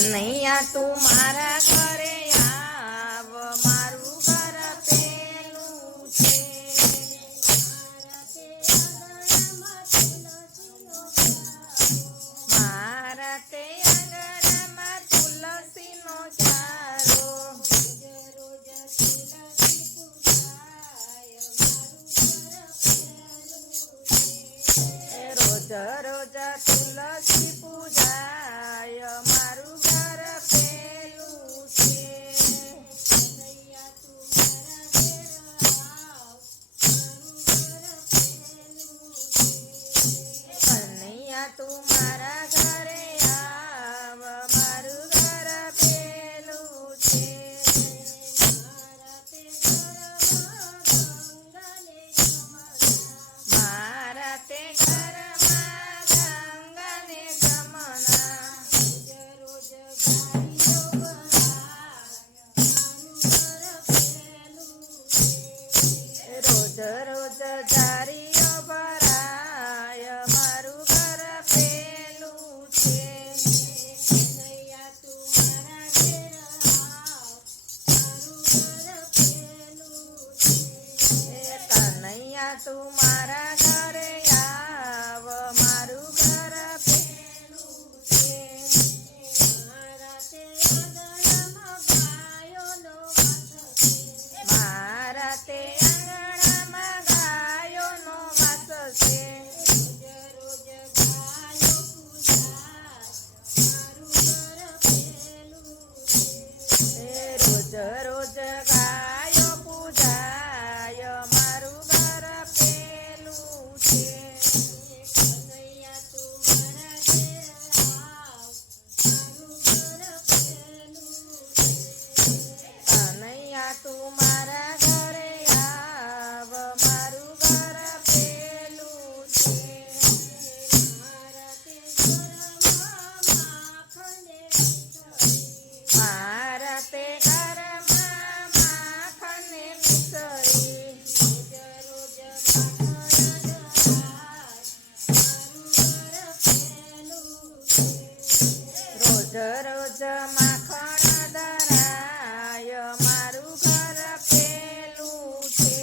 કનૈયા તું મારા ઘરે આવ, મારું ઘર પેલું છે. મારા તે આંગણામાં તુલસીનો ક્યારો, રોજ રોજ તુલસી પૂજાય, મારું ઘર પેલું છે. કનૈયા તું મારા ઘરે આવ, મારું ઘર પેલું છે. મારા તે ઘરમાં ગંગાને જમના, રોજ રોજ જારીઓ ભરાય, મારું ઘર પેલું છે. કનૈયા તું મારા ઘરે આવ, મારું ઘર પેલું છે. મારા તે આંગણામાં ગાયોનો વાસ છે. રોજ રોજ ગાયો પૂજાય, મારું ઘર પેલું છે. કનૈયા તું મારા ઘરે આવ, મારું ઘર પેલું છે. મારા તે ઘરમાં માખણને મિસરી, રોજ રોજ માખણ ધરાય, મારું ઘર પેલું છે.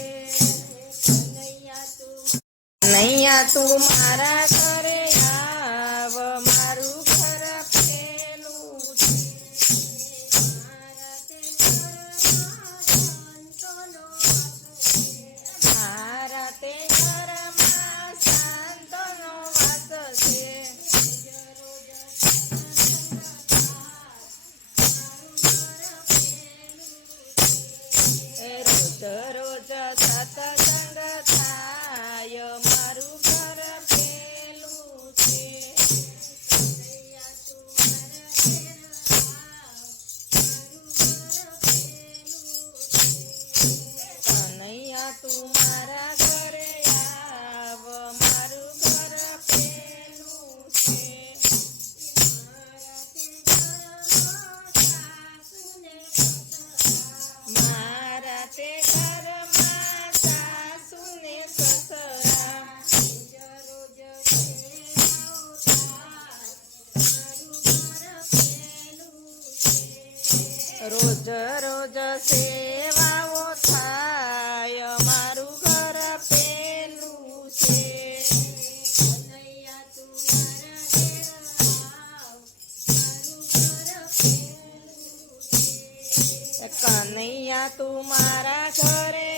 કનૈયા તું મારા ઘરે આવ, મારું ઘર પેલું છે. મારા તે ઘરમાં શાંતનો વાસ છે. રોજ રોજ સત્સંગ થાય, મારું ઘર પેલું છે. કનૈયા તું મારા ઘરે આવ, મારું ઘર પેલું છે. મારા તે ઘરમાં સાસુ ને સસરા, રોજ રોજ સેવાઓ થાય, મારું ઘર પેલું છે. કનૈયા તું મારા ઘરે